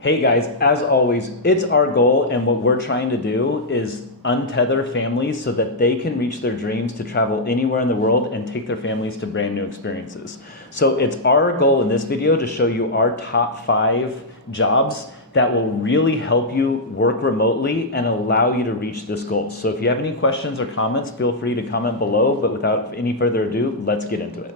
Hey guys, as always, it's our goal, and what we're trying to do is untether families so that they can reach their dreams to travel anywhere in the world and take their families to brand new experiences. So it's our goal in this video to show you our top 5 jobs that will really help you work remotely and allow you to reach this goal. So if you have any questions or comments, feel free to comment below, but without any further ado, let's get into it.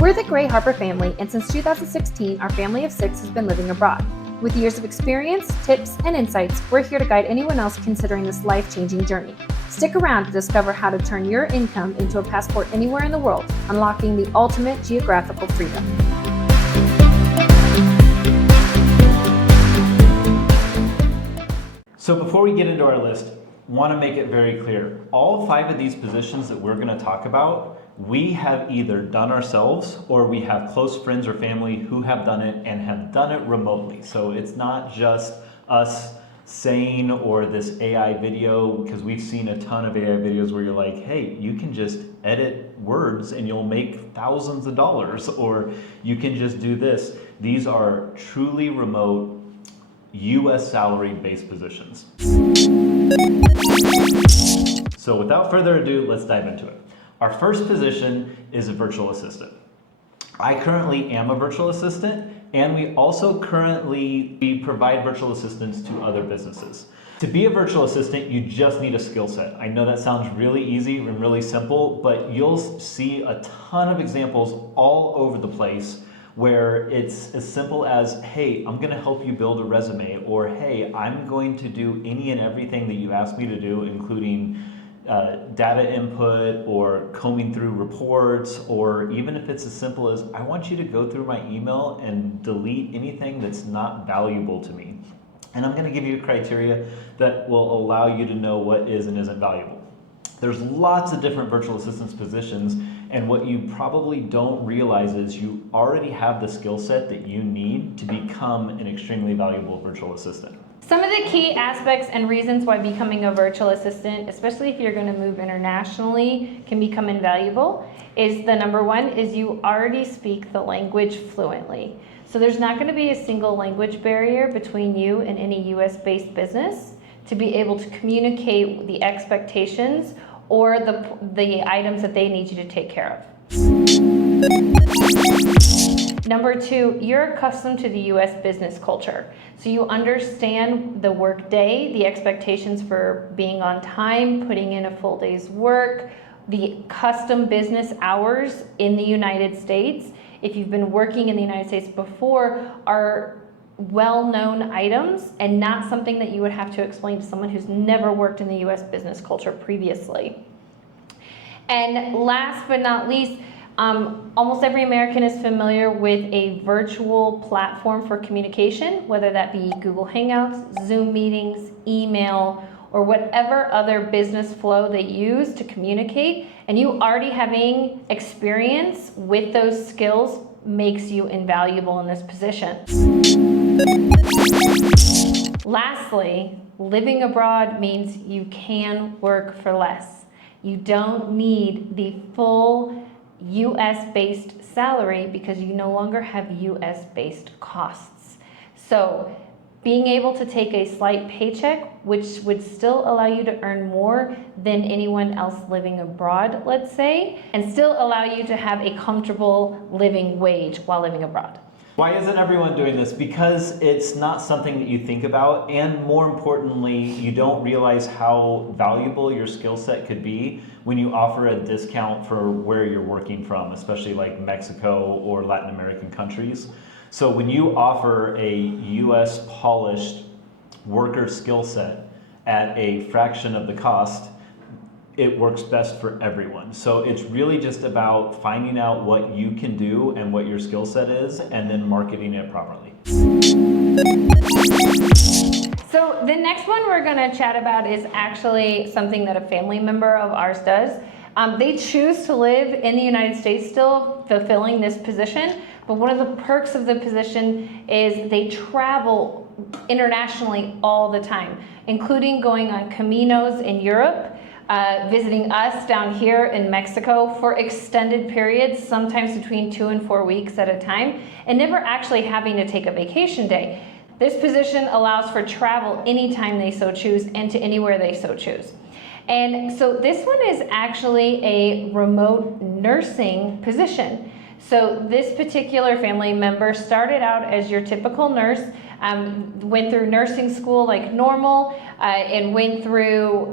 We're the Gray Harper family, and since 2016, our family of 6 has been living abroad. With years of experience, tips, and insights, we're here to guide anyone else considering this life-changing journey. Stick around to discover how to turn your income into a passport anywhere in the world, unlocking the ultimate geographical freedom. So before we get into our list, want to make it very clear, all 5 of these positions that we're going to talk about, we have either done ourselves or we have close friends or family who have done it and have done it remotely. So it's not just us saying or this AI video, because we've seen a ton of AI videos where you're like, hey, you can just edit words and you'll make thousands of dollars, or you can just do this. These are truly remote US salary-based positions. So without further ado, let's dive into it. Our first position is a virtual assistant. I currently am a virtual assistant, and we also currently provide virtual assistants to other businesses. To be a virtual assistant, you just need a skill set. I know that sounds really easy and really simple, but you'll see a ton of examples all over the place where it's as simple as, hey, I'm gonna help you build a resume, or hey, I'm going to do any and everything that you asked me to do, including data input or combing through reports, or even if it's as simple as, I want you to go through my email and delete anything that's not valuable to me. And I'm gonna give you a criteria that will allow you to know what is and isn't valuable. There's lots of different virtual assistants positions, and what you probably don't realize is you already have the skill set that you need to become an extremely valuable virtual assistant. Some of the key aspects and reasons why becoming a virtual assistant, especially if you're going to move internationally, can become invaluable is the number one is you already speak the language fluently. So there's not going to be a single language barrier between you and any US-based business to be able to communicate the expectations or the items that they need you to take care of. Number 2, you're accustomed to the US business culture. So you understand the work day, the expectations for being on time, putting in a full day's work, the custom business hours in the United States. If you've been working in the United States before, are well-known items and not something that you would have to explain to someone who's never worked in the US business culture previously. And last but not least, almost every American is familiar with a virtual platform for communication, whether that be Google Hangouts, Zoom meetings, email, or whatever other business flow they use to communicate. And you already having experience with those skills makes you invaluable in this position. Lastly, living abroad means you can work for less. You don't need the full US-based salary because you no longer have US-based costs. So being able to take a slight paycheck, which would still allow you to earn more than anyone else living abroad, let's say, and still allow you to have a comfortable living wage while living abroad. Why isn't everyone doing this? Because it's not something that you think about, and more importantly, you don't realize how valuable your skill set could be when you offer a discount for where you're working from, especially like Mexico or Latin American countries. So when you offer a US polished worker skill set at a fraction of the cost, it works best for everyone. So it's really just about finding out what you can do and what your skill set is, and then marketing it properly. So the next one we're going to chat about is actually something that a family member of ours does. They choose to live in the United States still fulfilling this position, but one of the perks of the position is they travel internationally all the time, including going on caminos in Europe, visiting us down here in Mexico for extended periods, sometimes between 2 and 4 weeks at a time, and never actually having to take a vacation day. This position allows for travel anytime they so choose and to anywhere they so choose. And so this one is actually a remote nursing position. So this particular family member started out as your typical nurse, went through nursing school like normal, and went through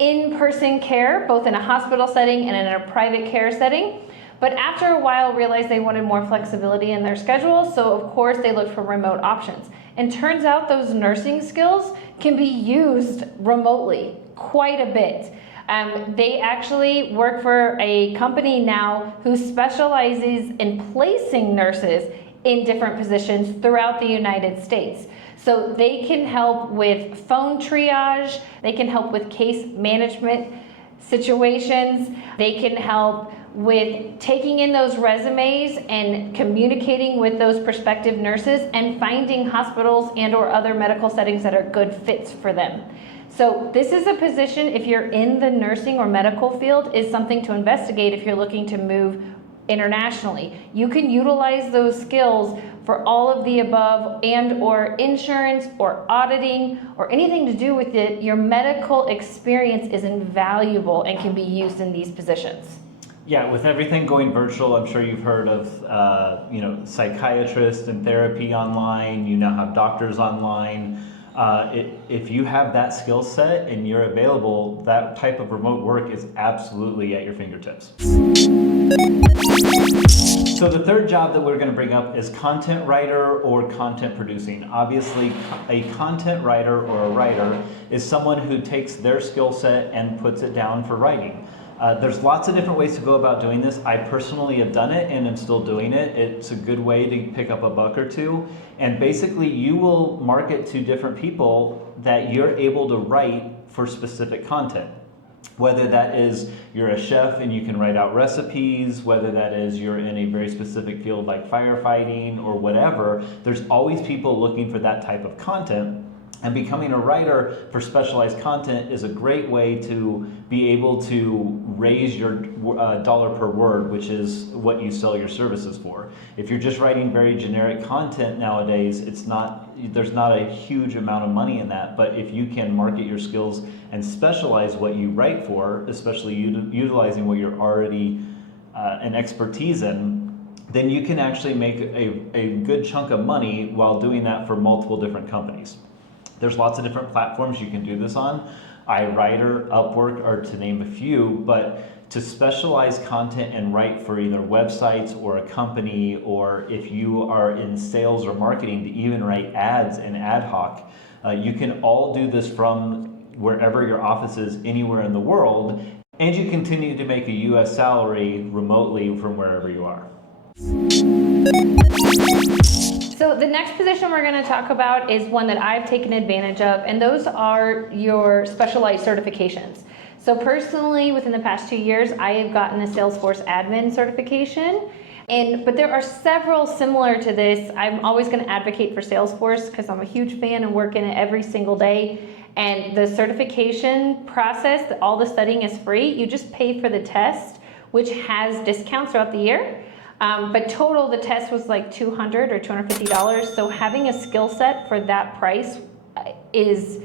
in-person care, both in a hospital setting and in a private care setting. But after a while realized they wanted more flexibility in their schedule, so of course they looked for remote options. And turns out those nursing skills can be used remotely quite a bit. They actually work for a company now who specializes in placing nurses in different positions throughout the United States. So they can help with phone triage, they can help with case management situations, they can help with taking in those resumes and communicating with those prospective nurses and finding hospitals and or other medical settings that are good fits for them. So this is a position, if you're in the nursing or medical field, is something to investigate if you're looking to move internationally. You can utilize those skills for all of the above and or insurance or auditing or anything to do with it. Your medical experience is invaluable and can be used in these positions. Yeah, with everything going virtual, I'm sure you've heard of psychiatrists and therapy online. You now have doctors online. If you have that skill set and you're available, that type of remote work is absolutely at your fingertips. So the third job that we're going to bring up is content writer or content producing. Obviously, a content writer or a writer is someone who takes their skill set and puts it down for writing. There's lots of different ways to go about doing this. I personally have done it and am still doing it. It's a good way to pick up a buck or two. And basically you will market to different people that you're able to write for specific content. Whether that is you're a chef and you can write out recipes, whether that is you're in a very specific field like firefighting or whatever, there's always people looking for that type of content. And becoming a writer for specialized content is a great way to be able to raise your dollar per word, which is what you sell your services for. If you're just writing very generic content nowadays, there's not a huge amount of money in that. But if you can market your skills and specialize what you write for, especially utilizing what you're already an expertise in, then you can actually make a good chunk of money while doing that for multiple different companies. There's lots of different platforms you can do this on. iWriter, Upwork are to name a few, but to specialize content and write for either websites or a company, or if you are in sales or marketing to even write ads and ad hoc, you can all do this from wherever your office is anywhere in the world, and you continue to make a US salary remotely from wherever you are. So the next position we're going to talk about is one that I've taken advantage of, and those are your specialized certifications. So personally, within the past 2 years, I have gotten the Salesforce admin certification, but there are several similar to this. I'm always going to advocate for Salesforce because I'm a huge fan and work in it every single day. And the certification process, all the studying is free. You just pay for the test, which has discounts throughout the year. But total, the test was like $200 or $250. So having a skill set for that price is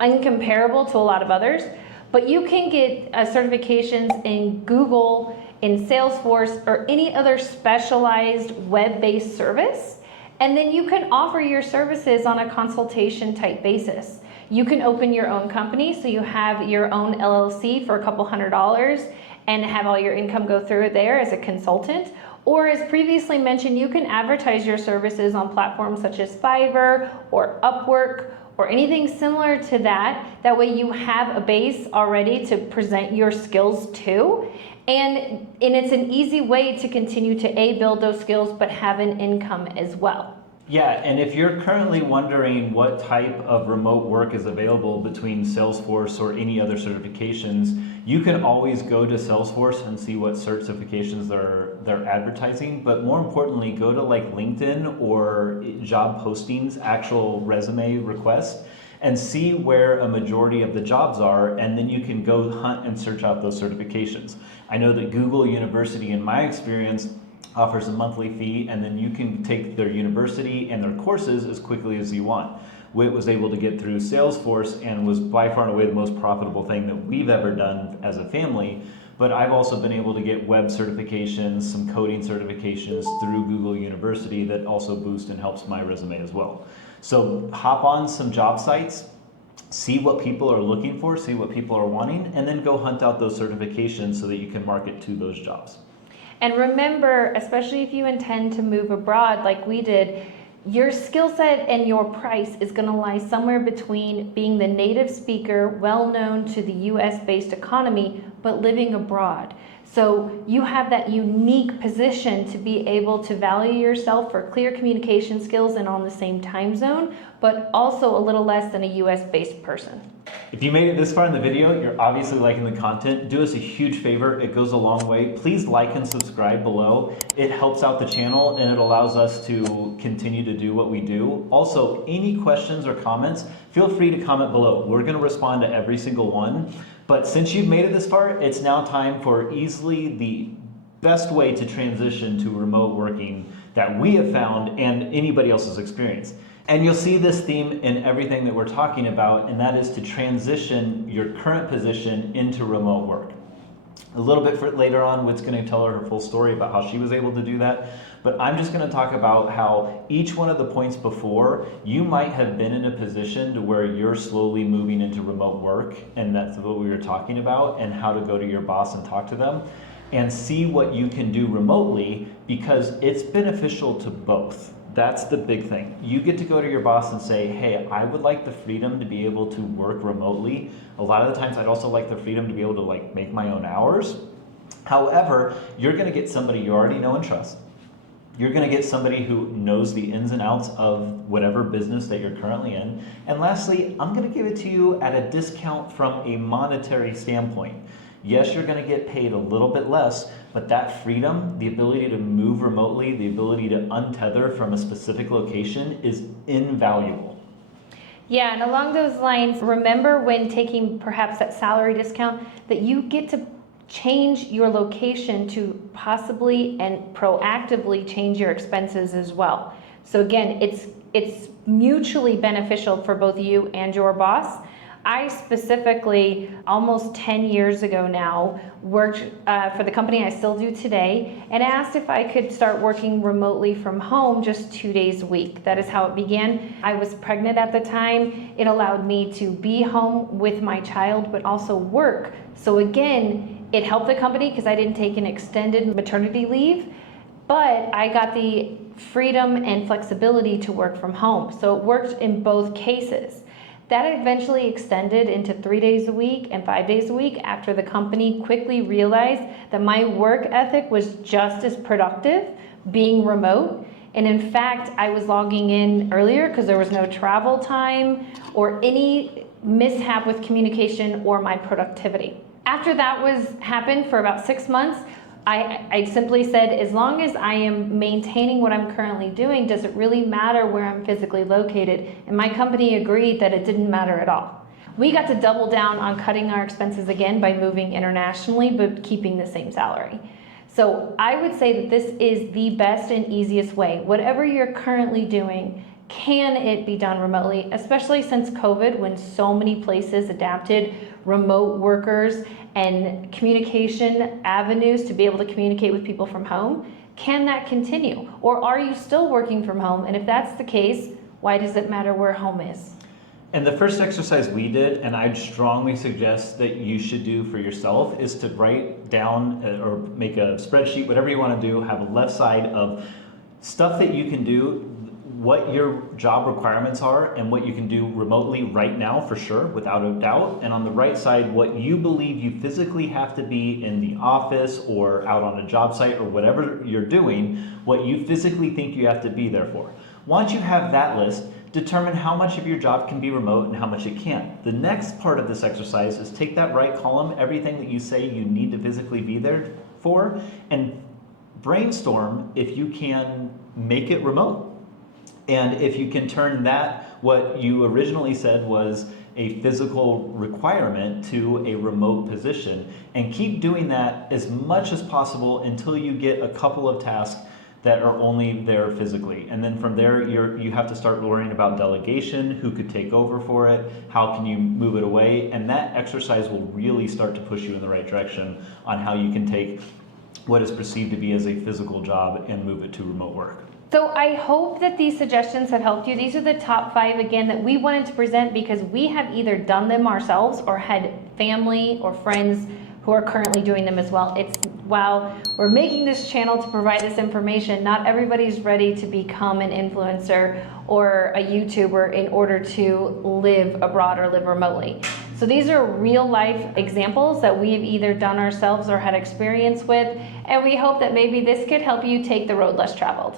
incomparable to a lot of others. But you can get certifications in Google, in Salesforce, or any other specialized web-based service. And then you can offer your services on a consultation type basis. You can open your own company, so you have your own LLC for a couple $100s and have all your income go through there as a consultant. Or as previously mentioned, you can advertise your services on platforms such as Fiverr or Upwork or anything similar to that. That way you have a base already to present your skills to. And it's an easy way to continue to build those skills but have an income as well. Yeah, and if you're currently wondering what type of remote work is available between Salesforce or any other certifications, you can always go to Salesforce and see what certifications they're advertising, but more importantly, go to like LinkedIn or job postings, actual resume requests, and see where a majority of the jobs are, and then you can go hunt and search out those certifications. I know that Google University, in my experience, offers a monthly fee, and then you can take their university and their courses as quickly as you want. Whit was able to get through Salesforce and was by far and away the most profitable thing that we've ever done as a family. But I've also been able to get web certifications, some coding certifications through Google University that also boost and helps my resume as well. So hop on some job sites, see what people are looking for, see what people are wanting, and then go hunt out those certifications so that you can market to those jobs. And remember, especially if you intend to move abroad like we did, your skill set and your price is going to lie somewhere between being the native speaker, well known to the US-based economy, but living abroad. So you have that unique position to be able to value yourself for clear communication skills and on the same time zone, but also a little less than a US-based person. If you made it this far in the video, you're obviously liking the content. Do us a huge favor, it goes a long way. Please like and subscribe below. It helps out the channel and it allows us to continue to do what we do. Also, any questions or comments, feel free to comment below. We're gonna respond to every single one. But since you've made it this far, it's now time for easily the best way to transition to remote working that we have found and anybody else has experienced. And you'll see this theme in everything that we're talking about, and that is to transition your current position into remote work. A little bit later on, Whit's going to tell her full story about how she was able to do that, but I'm just going to talk about how each one of the points before, you might have been in a position to where you're slowly moving into remote work, and that's what we were talking about, and how to go to your boss and talk to them, and see what you can do remotely, because it's beneficial to both. That's the big thing. You get to go to your boss and say, hey, I would like the freedom to be able to work remotely. A lot of the times I'd also like the freedom to be able to make my own hours. However, you're gonna get somebody you already know and trust. You're gonna get somebody who knows the ins and outs of whatever business that you're currently in. And lastly, I'm gonna give it to you at a discount from a monetary standpoint. Yes, you're gonna get paid a little bit less, but that freedom, the ability to move remotely, the ability to untether from a specific location is invaluable. Yeah, and along those lines, remember when taking perhaps that salary discount that you get to change your location to possibly and proactively change your expenses as well. So again, it's mutually beneficial for both you and your boss. I specifically, almost 10 years ago now, worked for the company I still do today, and asked if I could start working remotely from home just 2 days a week. That is how it began. I was pregnant at the time. It allowed me to be home with my child, but also work. So again, it helped the company because I didn't take an extended maternity leave, but I got the freedom and flexibility to work from home. So it worked in both cases. That eventually extended into 3 days a week and 5 days a week after the company quickly realized that my work ethic was just as productive being remote. And in fact, I was logging in earlier because there was no travel time or any mishap with communication or my productivity. After that happened for about 6 months, I simply said, as long as I am maintaining what I'm currently doing, does it really matter where I'm physically located? And my company agreed that it didn't matter at all. We got to double down on cutting our expenses again by moving internationally, but keeping the same salary. So I would say that this is the best and easiest way. Whatever you're currently doing, can it be done remotely, especially since COVID, when so many places adapted remote workers and communication avenues to be able to communicate with people from home? Can that continue? Or are you still working from home? And if that's the case, why does it matter where home is? And the first exercise we did, and I'd strongly suggest that you should do for yourself, is to write down or make a spreadsheet, whatever you want to do, have a left side of stuff that you can do, what your job requirements are, and what you can do remotely right now for sure, without a doubt. And on the right side, what you believe you physically have to be in the office or out on a job site or whatever you're doing, what you physically think you have to be there for. Once you have that list, determine how much of your job can be remote and how much it can't. The next part of this exercise is take that right column, everything that you say you need to physically be there for, and brainstorm if you can make it remote. And if you can turn that, what you originally said was a physical requirement, to a remote position, and keep doing that as much as possible until you get a couple of tasks that are only there physically. And then from there, you have to start worrying about delegation, who could take over for it, how can you move it away, and that exercise will really start to push you in the right direction on how you can take what is perceived to be as a physical job and move it to remote work. So I hope that these suggestions have helped you. These are the top 5, again, that we wanted to present because we have either done them ourselves or had family or friends who are currently doing them as well. While we're making this channel to provide this information, not everybody's ready to become an influencer or a YouTuber in order to live abroad or live remotely. So these are real life examples that we've either done ourselves or had experience with, and we hope that maybe this could help you take the road less traveled.